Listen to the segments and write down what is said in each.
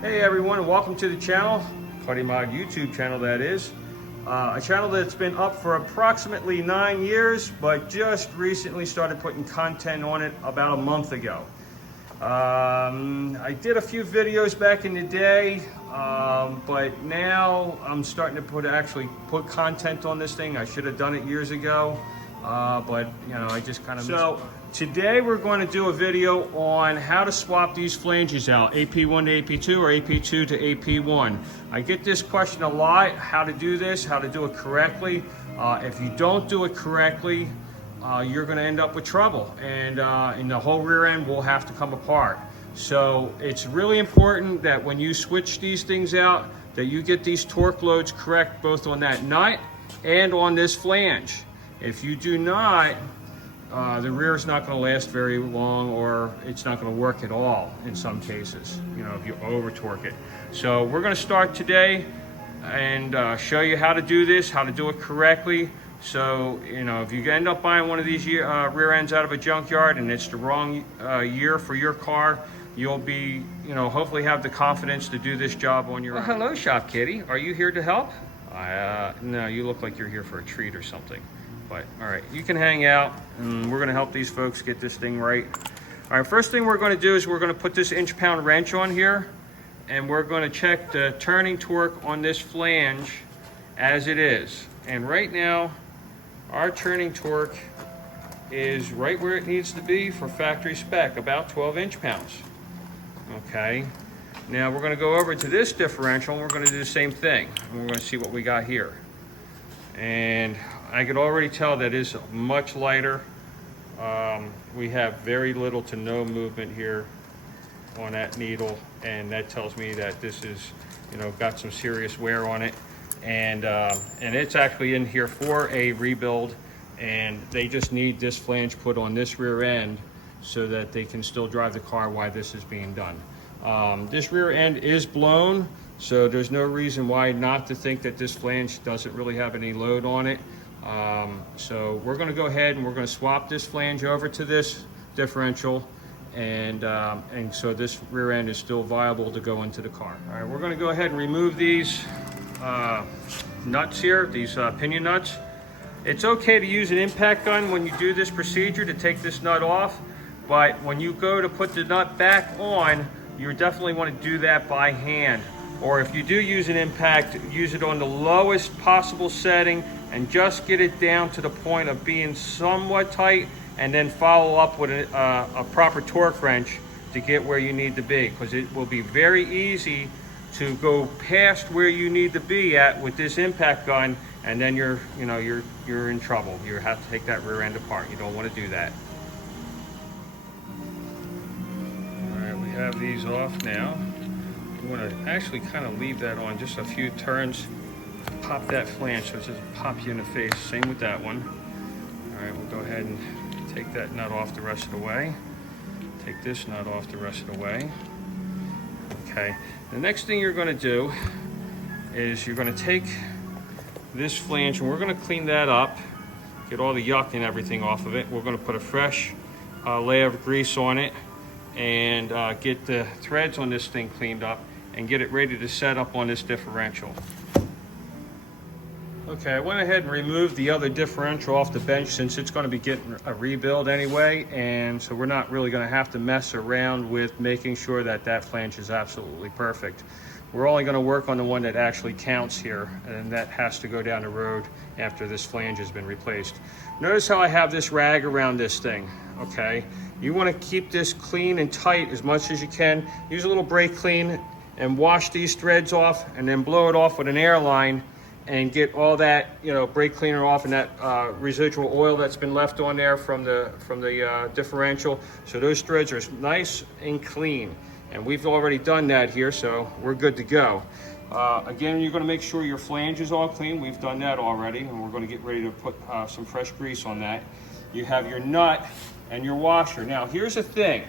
Hey everyone, and welcome to the channel, PuddyMod YouTube channel that is. A channel that's been up for approximately 9 years, but just recently started putting content on it about a month ago. I did a few videos back in the day, but now I'm starting to actually put content on this thing. I should have done it years ago, but you know, I just kind of missed it. Today we're going to do a video on how to swap these flanges out, AP1 to AP2 or AP2 to AP1. I get this question a lot, how to do this, how to do it correctly. If you don't do it correctly, you're going to end up with trouble, and the whole rear end will have to come apart. So it's really important that when you switch these things out, that you get these torque loads correct both on that nut and on this flange. If you do not, the rear is not going to last very long, or it's not going to work at all in some cases, you know, if you over torque it. So we're going to start today and show you how to do this, how to do it correctly. So, you know, if you end up buying one of these rear ends out of a junkyard and it's the wrong year for your car, you'll be, you know, hopefully have the confidence to do this job on your own. Hello, Shop Kitty. Are you here to help? No, you look like you're here for a treat or something. But, all right, you can hang out, and we're going to help these folks get this thing right. All right, first thing we're going to do is we're going to put this inch-pound wrench on here, and we're going to check the turning torque on this flange as it is. And right now, our turning torque is right where it needs to be for factory spec, about 12 inch-pounds. Okay, now we're going to go over to this differential, and we're going to do the same thing. And we're going to see what we got here. And I could already tell that is much lighter. We have very little to no movement here on that needle, and that tells me that this is, you know, got some serious wear on it. And it's actually in here for a rebuild, and they just need this flange put on this rear end so that they can still drive the car while this is being done. This rear end is blown, so there's no reason why not to think that this flange doesn't really have any load on it. So we're going to go ahead and we're going to swap this flange over to this differential, and so this rear end is still viable to go into the car. All right, we're going to go ahead and remove these nuts here, these pinion nuts. It's okay to use an impact gun when you do this procedure to take this nut off, but when you go to put the nut back on, you definitely want to do that by hand. Or if you do use an impact, use it on the lowest possible setting and just get it down to the point of being somewhat tight, and then follow up with a proper torque wrench to get where you need to be, because it will be very easy to go past where you need to be at with this impact gun, and then you're in trouble. You have to take that rear end apart. You don't want to do that. All right, we have these off now. You want to actually kind of leave that on just a few turns. Pop that flange so it doesn't pop you in the face. Same with that one. All right, we'll go ahead and take that nut off the rest of the way. Take this nut off the rest of the way. Okay, the next thing you're going to do is you're going to take this flange and we're going to clean that up, get all the yuck and everything off of it. We're going to put a fresh layer of grease on it, and get the threads on this thing cleaned up and get it ready to set up on this differential. Okay, I went ahead and removed the other differential off the bench since it's going to be getting a rebuild anyway, and so we're not really going to have to mess around with making sure that that flange is absolutely perfect. We're only going to work on the one that actually counts here, and that has to go down the road after this flange has been replaced. Notice how I have this rag around this thing, okay? You want to keep this clean and tight as much as you can. Use a little brake clean and wash these threads off, and then blow it off with an air line and get all that, you know, brake cleaner off and that residual oil that's been left on there from the differential. So those threads are nice and clean. And we've already done that here, so we're good to go. Again, you're going to make sure your flange is all clean. We've done that already, and we're going to get ready to put some fresh grease on that. You have your nut and your washer. Now, here's the thing.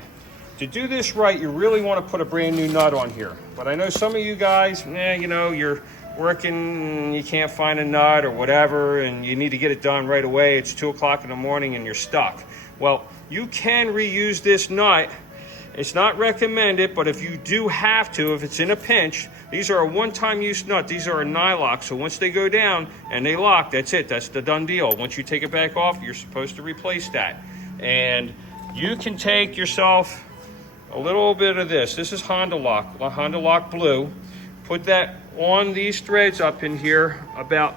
To do this right, you really want to put a brand new nut on here. But I know some of you guys, you know, you're working, you can't find a nut or whatever, and you need to get it done right away. It's 2 o'clock in the morning and you're stuck. Well, you can reuse this nut It's not recommended, but if you do have to, if it's in a pinch, these are a one-time use nut. These are a nylock, so once they go down and they lock, that's it. That's the done deal. Once you take it back off, you're supposed to replace that. And you can take yourself a little bit of this. This is Honda Lock Blue. Put that on these threads up in here about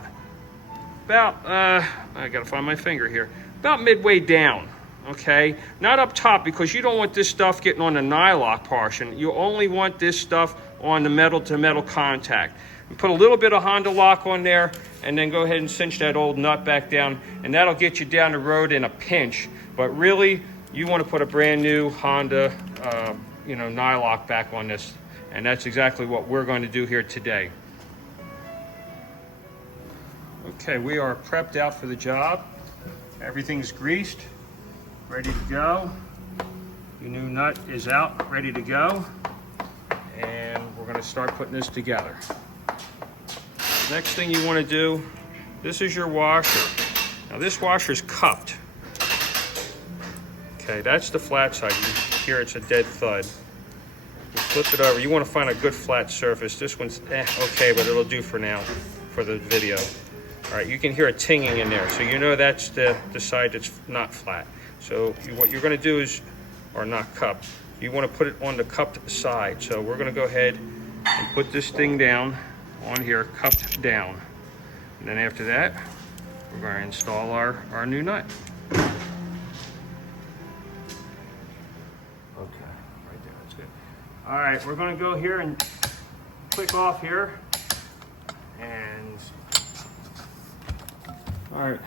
I gotta find my finger here, about midway down. Okay, not up top, because you don't want this stuff getting on the nylock portion. You only want this stuff on the metal to metal contact. You put a little bit of Honda Lock on there, and then go ahead and cinch that old nut back down, and that'll get you down the road in a pinch. But really, you want to put a brand new Honda nylock back on this, and that's exactly what we're going to do here today. Okay, we are prepped out for the job. Everything's greased, ready to go. Your new nut is out, ready to go. And we're gonna start putting this together. Next thing you wanna do, this is your washer. Now this washer is cupped. Okay, that's the flat side. You hear it's a dead thud. You flip it over. You wanna find a good flat surface. This one's okay, but it'll do for now, for the video. All right, you can hear a tinging in there, so you know that's the side that's not flat. So what you're going to do is, or not cupped, you want to put it on the cupped side. So we're going to go ahead and put this thing down on here, cupped down. And then after that, we're going to install our new nut. Okay, right there, that's good. All right, we're going to go here and click off here. And, all right,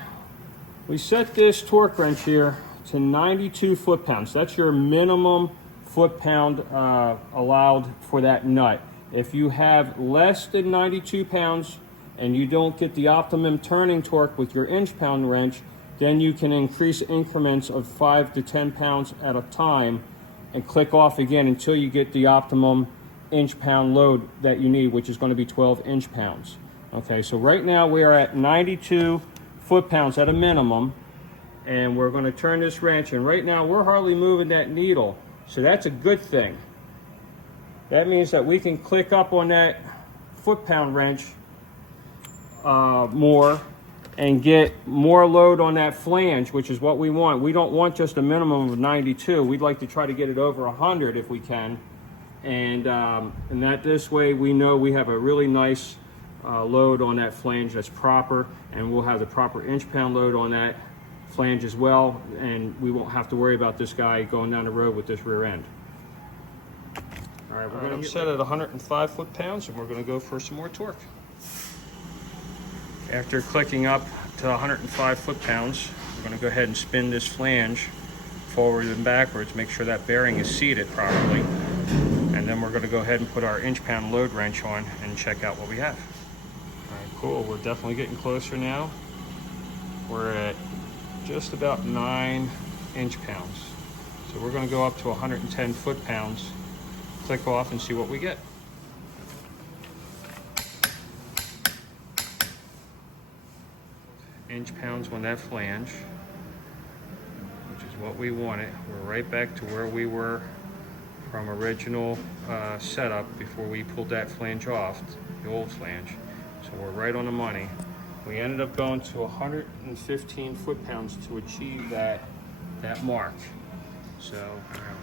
we set this torque wrench here to 92 foot-pounds. That's your minimum foot-pound allowed for that nut. If you have less than 92 pounds and you don't get the optimum turning torque with your inch-pound wrench, then you can increase increments of 5 to 10 pounds at a time and click off again until you get the optimum inch-pound load that you need, which is going to be 12 inch-pounds. Okay, so right now we are at 92 foot-pounds at a minimum. And we're going to turn this wrench, and right now we're hardly moving that needle, so that's a good thing. That means that we can click up on that foot-pound wrench more and get more load on that flange, which is what we want. We don't want just a minimum of 92. We'd like to try to get it over 100 if we can, and that this way we know we have a really nice load on that flange that's proper, and we'll have the proper inch-pound load on that flange as well, and we won't have to worry about this guy going down the road with this rear end. All right, we're going to set at 105 foot-pounds, and we're going to go for some more torque. After clicking up to 105 foot-pounds, we're going to go ahead and spin this flange forward and backwards, make sure that bearing is seated properly, and then we're going to go ahead and put our inch-pound load wrench on and check out what we have. All right, cool. We're definitely getting closer now. We're at just about 9 inch-pounds. So we're going to go up to 110 foot-pounds, click off, and see what we get. Inch-pounds on that flange, which is what we wanted. We're right back to where we were from original setup before we pulled that flange off, the old flange. So we're right on the money. We ended up going to 115 foot-pounds to achieve that mark. So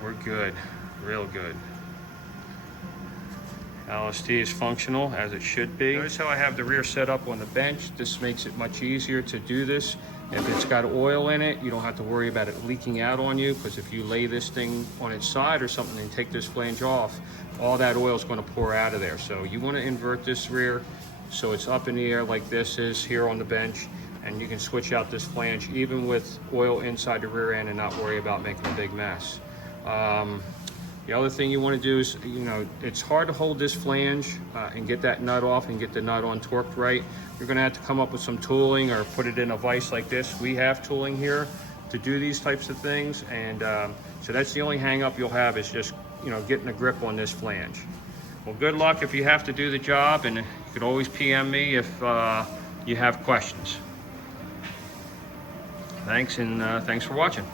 we're good, real good. LST is functional as it should be. Notice how I have the rear set up on the bench. This makes it much easier to do this. If it's got oil in it, you don't have to worry about it leaking out on you, because if you lay this thing on its side or something and take this flange off, all that oil is going to pour out of there. So you want to invert this rear so it's up in the air like this is here on the bench, and you can switch out this flange even with oil inside the rear end and not worry about making a big mess. The other thing you want to do is, it's hard to hold this flange and get that nut off and get the nut on torqued right. You're going to have to come up with some tooling or put it in a vise like this. We have tooling here to do these types of things, and so that's the only hang up you'll have, is just getting a grip on this flange. Well, good luck if you have to do the job, and you could always PM me if you have questions. Thanks, and thanks for watching.